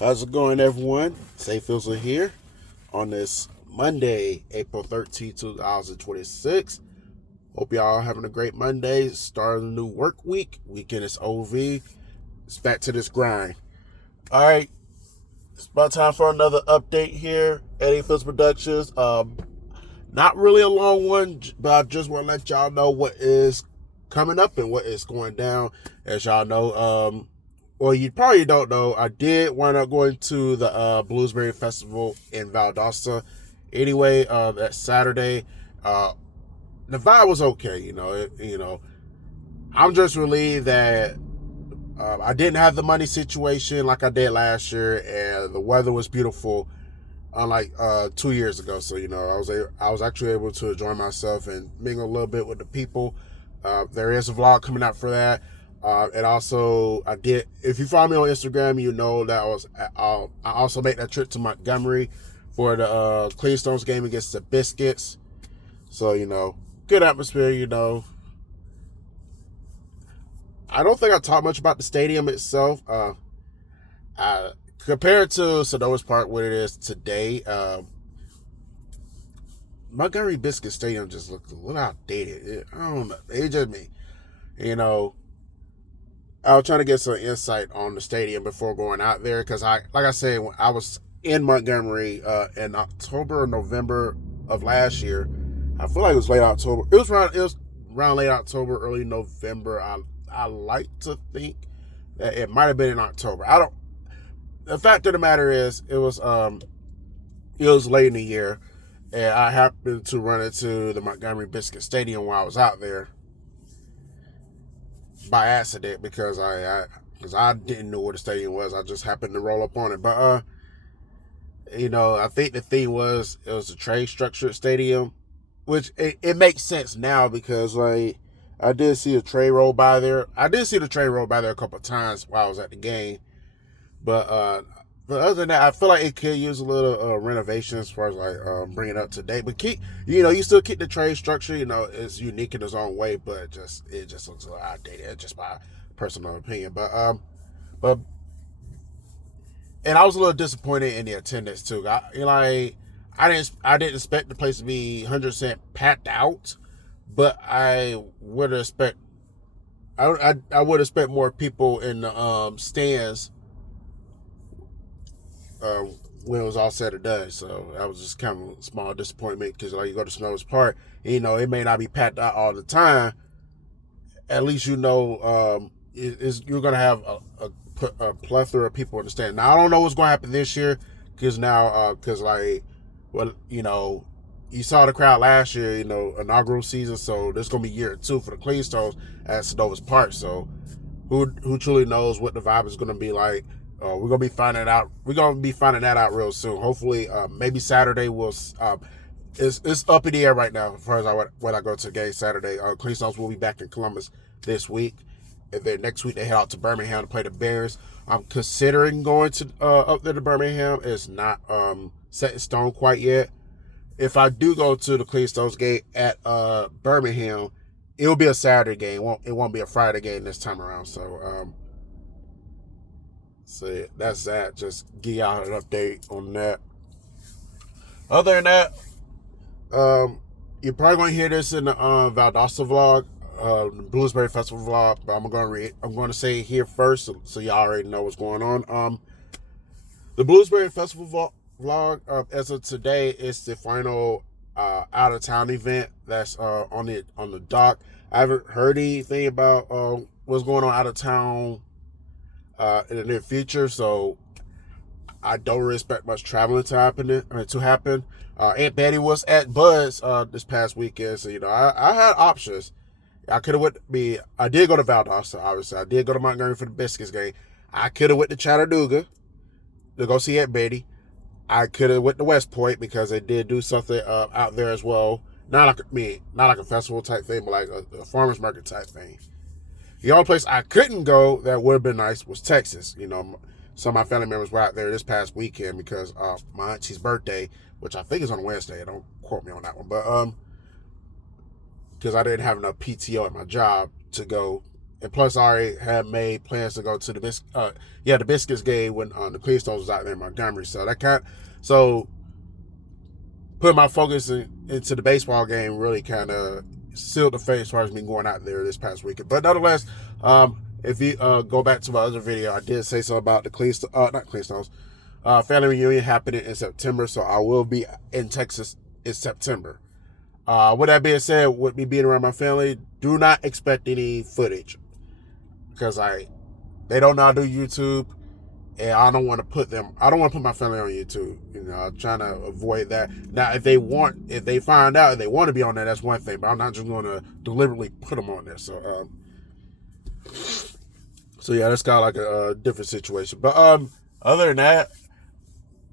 How's it going, everyone? A-Fizzle here on this Monday, April 13th, 2026. Hope y'all having a great Monday. Starting a new work week. Weekend is OV. It's back to this grind. All right, it's about time for another update here at A-Fizzle Productions. Not really a long one, but I just want to let y'all know what is coming up and what is going down. As y'all know, well, you probably don't know, I did wind up going to the Bluesberry Festival in Valdosta. Anyway, that Saturday, the vibe was okay. I'm just relieved that I didn't have the money situation like I did last year, and the weather was beautiful, unlike 2 years ago. So I was actually able to enjoy myself and mingle a little bit with the people. There is a vlog coming out for that. And also, I did. If you follow me on Instagram, you know that I also made that trip to Montgomery for the Cleanstones game against the Biscuits. So good atmosphere. I don't think I talked much about the stadium itself. Compared to Sonoma's Park, what it is today, Montgomery Biscuit Stadium just looked a little outdated. I don't know. It's just me. I was trying to get some insight on the stadium before going out there because like I said, when I was in Montgomery in October or November of last year. I feel like it was late October. It was around late October, early November. I like to think that it might have been in October. I don't. The fact of the matter is, it was late in the year, and I happened to run into the Montgomery Biscuit Stadium while I was out there by accident because I didn't know where the stadium was. I just happened to roll up on it. But I think the thing was it was a trade structured stadium, which it makes sense now because I did see a tray roll by there. I did see the tray roll by there a couple of times while I was at the game. But other than that, I feel like it could use a little renovation as far as bringing it up to date. But you still keep the trade structure. It's unique in its own way, but it just looks a little outdated. It's just my personal opinion. But and I was a little disappointed in the attendance too. I didn't expect the place to be 100% packed out, but I would expect more people in the stands when it was all said and done. So that was just kind of a small disappointment because you go to Snow's Park, it may not be packed out all the time. At least you're going to have a plethora of people in the stand. Now I don't know what's going to happen this year because you saw the crowd last year, inaugural season. So this is going to be year 2 for the Cleanstones at Snow's Park. So who truly knows what the vibe is going to be like? We're gonna be finding out. We're gonna be finding that out real soon. Hopefully, maybe Saturday will. It's up in the air right now as far as when I go to the game Saturday. Cleanstones will be back in Columbus this week, and then next week they head out to Birmingham to play the Bears. I'm considering going to up there to Birmingham. It's not set in stone quite yet. If I do go to the Cleanstones game at Birmingham, it will be a Saturday game. It won't be a Friday game this time around. So that's that. Just give y'all an update on that. Other than that, you're probably going to hear this in the Valdosta vlog, the Bluesberry Festival vlog. But I'm going to say it here first, so y'all already know what's going on. The Bluesberry Festival vlog, as of today, is the final out of town event that's on the dock. I haven't heard anything about what's going on out of town in the near future, so I don't really expect much traveling to happen. Aunt Betty was at Bud's this past weekend, so I had options. I did go to Valdosta, obviously. I did go to Montgomery for the Biscuits game. I could have went to Chattanooga to go see Aunt Betty. I could have went to West Point because they did do something out there as well. Not like a festival type thing, but like a farmer's market type thing. The only place I couldn't go that would have been nice was Texas. Some of my family members were out there this past weekend because of my auntie's birthday, which I think is on Wednesday. Don't quote me on that one. But because I didn't have enough PTO at my job to go And plus, I already had made plans to go to the Biscuits game when the Cleanstones was out there in Montgomery. So putting my focus into the baseball game really kind of sealed the fate as far as me going out there this past weekend. But nonetheless, if you go back to my other video, I did say something about the family reunion happening in September. So I will be in Texas in September. With that being said, with me being around my family, do not expect any footage because they don't know how to do YouTube, and I don't want to put my family on YouTube. You know, I'm trying to avoid that. Now, if they find out and they want to be on there, that's one thing, but I'm not just going to deliberately put them on there. So yeah, that's kind of like a different situation. But other than that,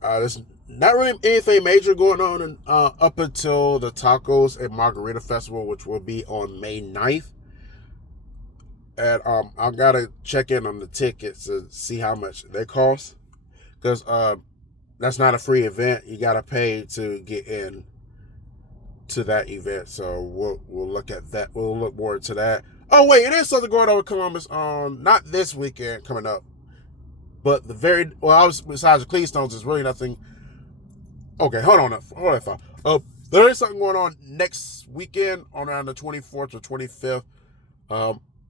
there's not really anything major going on up until the Tacos and Margarita Festival, which will be on May 9th. And I gotta check in on the tickets to see how much they cost, because that's not a free event. You gotta pay to get in to that event. So we'll look at that. We'll look more into that. Oh wait, it is something going on with Columbus. Not this weekend coming up, but besides the Cleanstones, there's really nothing. Okay, hold on. There is something going on next weekend on around the 24th or 25th.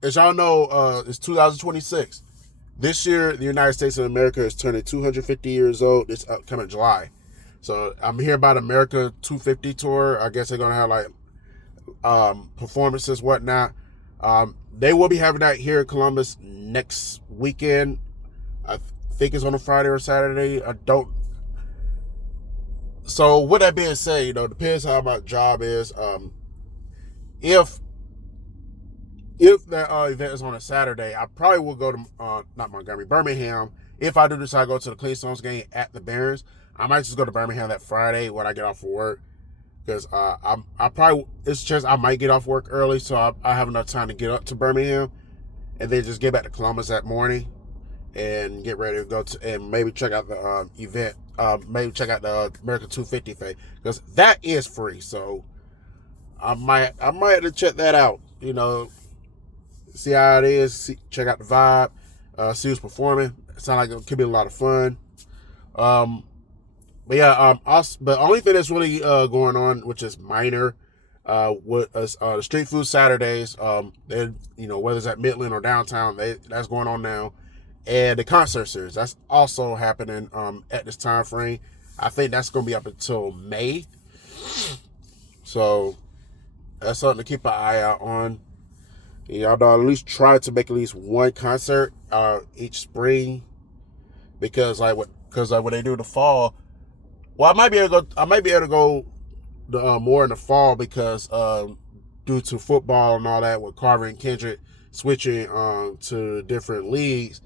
As y'all know, it's 2026. This year, the United States of America is turning 250 years old. It's upcoming July. So I'm hearing about America 250 tour. I guess they're going to have like performances, whatnot. They will be having that here in Columbus next weekend. I think it's on a Friday or Saturday. So with that being said, depends how my job is. If that event is on a Saturday, I probably will go to Birmingham. If I do decide to go to the Cleanstones game at the Barons, I might just go to Birmingham that Friday when I get off of work, because it's just I might get off work early, so I have enough time to get up to Birmingham and then just get back to Columbus that morning and get ready to go and maybe check out the event. Maybe check out the America 250 thing, because that is free. So I might have to check that out. See how it is. Check out the vibe. See who's performing. It sounds like it could be a lot of fun. But yeah. But only thing that's really going on, which is minor, with the Street Food Saturdays. Whether it's at Midland or downtown, that's going on now. And the concert series, that's also happening at this time frame. I think that's going to be up until May. So that's something to keep an eye out on. Y'all know, at least try to make at least one concert each spring, because when they do the fall, well, I might be able to go more in the fall, because due to football and all that, with Carver and Kendrick switching to different leagues,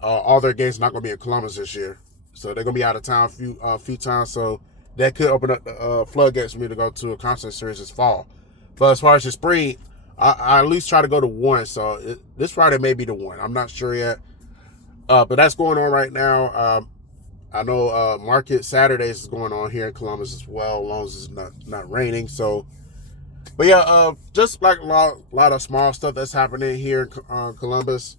all their games are not going to be in Columbus this year, so they're going to be out of town a few times. So that could open up the floodgates for me to go to a concert series this fall. But as far as the spring, I at least try to go to one. So this Friday may be the one. I'm not sure yet. But that's going on right now. I know Market Saturdays is going on here in Columbus as well, as long as it's not raining. So, but yeah, just like a lot of small stuff that's happening here in Columbus.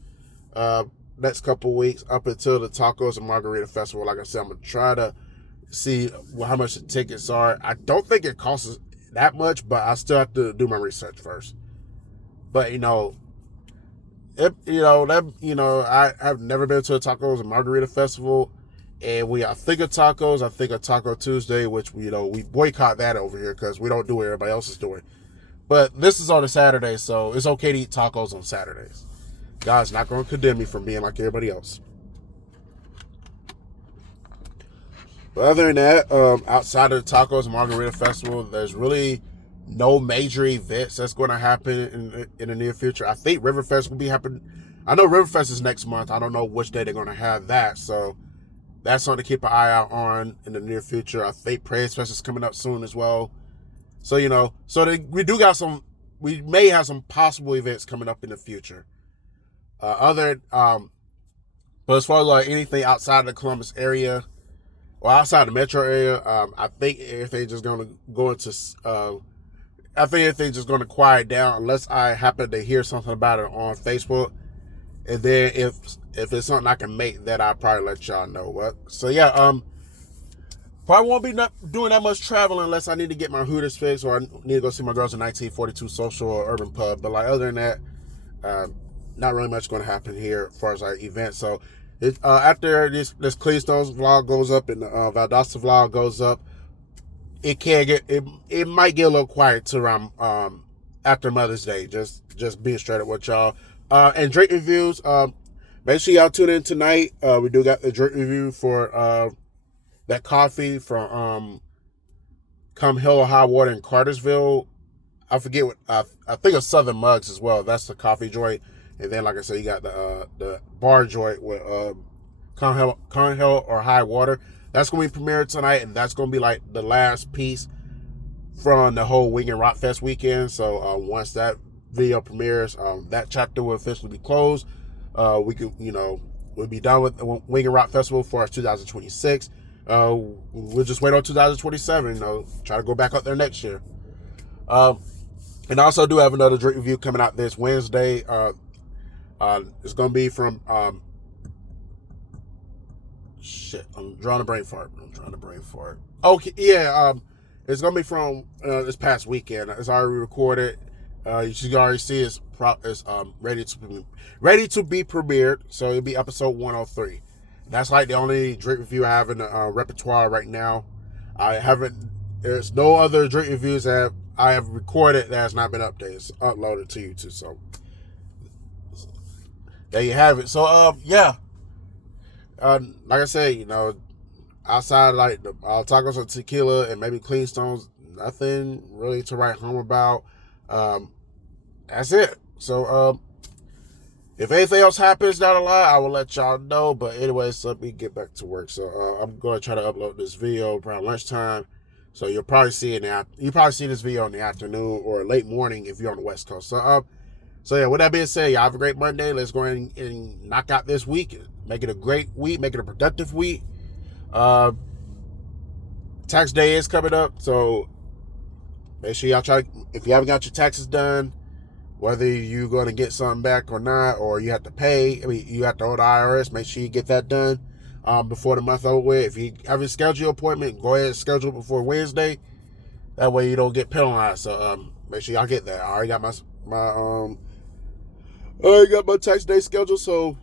Next couple weeks up until the Tacos and Margarita Festival. Like I said, I'm going to try to see how much the tickets are. I don't think it costs that much, but I still have to do my research first. But I have never been to a Tacos and Margarita Festival, and I think of tacos, I think of Taco Tuesday, which we boycott that over here because we don't do what everybody else is doing. But this is on a Saturday, so it's okay to eat tacos on Saturdays. God's not going to condemn me for being like everybody else. But other than that, outside of the Tacos and Margarita Festival, there's really no major events that's going to happen in the near future. I think Riverfest will be happening. I know Riverfest is next month. I don't know which day they're going to have that. So that's something to keep an eye out on in the near future. I think Praise Fest is coming up soon as well. So, we may have some possible events coming up in the future. But as far as like anything outside of the Columbus area or outside the metro area, I think everything's just going to go into I think everything's just going to quiet down unless I happen to hear something about it on Facebook. And then if it's something I can make, then I'll probably let y'all know. What? So yeah, probably won't be not doing that much traveling unless I need to get my Hooters fixed or I need to go see my girls in 1942 Social or Urban Pub. But like other than that, not really much going to happen here as far as our events. So after this Cleanstones vlog goes up and the Valdosta vlog goes up, it might get a little quiet to around after Mother's Day. Just being straight up with y'all. And drink reviews. Make sure y'all tune in tonight. We do got the drink review for that coffee from Come Hell or High Water in Cartersville. I forget what I think of Southern Mugs as well. That's the coffee joint. And then, like I said, you got the bar joint with Come Hell or High Water. That's gonna be premiered tonight, and that's gonna be like the last piece from the whole Wing and Rock Fest weekend. So once that video premieres, that chapter will officially be closed. We could, we'll be done with the Wing and Rock Festival for 2026. We'll just wait on 2027. Try to go back up there next year. And I also do have another drink review coming out this Wednesday. It's gonna be from I'm drawing a brain fart. Okay, yeah. It's gonna be from this past weekend. It's already recorded. You should already see it's ready to be premiered. So it'll be episode 103. That's like the only drink review I have in the repertoire right now. There's no other drink reviews that I have recorded that has not been updated. It's uploaded to YouTube. So there you have it. So yeah. Like I said, outside like the tacos and tequila and maybe Cleanstones, nothing really to write home about. That's it. So if anything else happens down the line, I will let y'all know. But anyways, let me get back to work. So I'm going to try to upload this video around lunchtime. So you'll probably see this video in the afternoon or late morning if you're on the West Coast. So yeah, with that being said, y'all have a great Monday. Let's go ahead and knock out this week. Make it a great week. Make it a productive week. Tax day is coming up, so make sure y'all if you haven't got your taxes done, whether you're going to get something back or not, or you have to pay, you have to owe the IRS, make sure you get that done before the month over with. If you have a schedule appointment, go ahead and schedule it before Wednesday. That way you don't get penalized. So make sure y'all get that. I already got my tax day schedule, so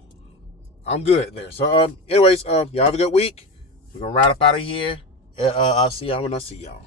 I'm good there. So anyways, y'all have a good week. We're gonna ride up out of here. I'll see y'all when I see y'all.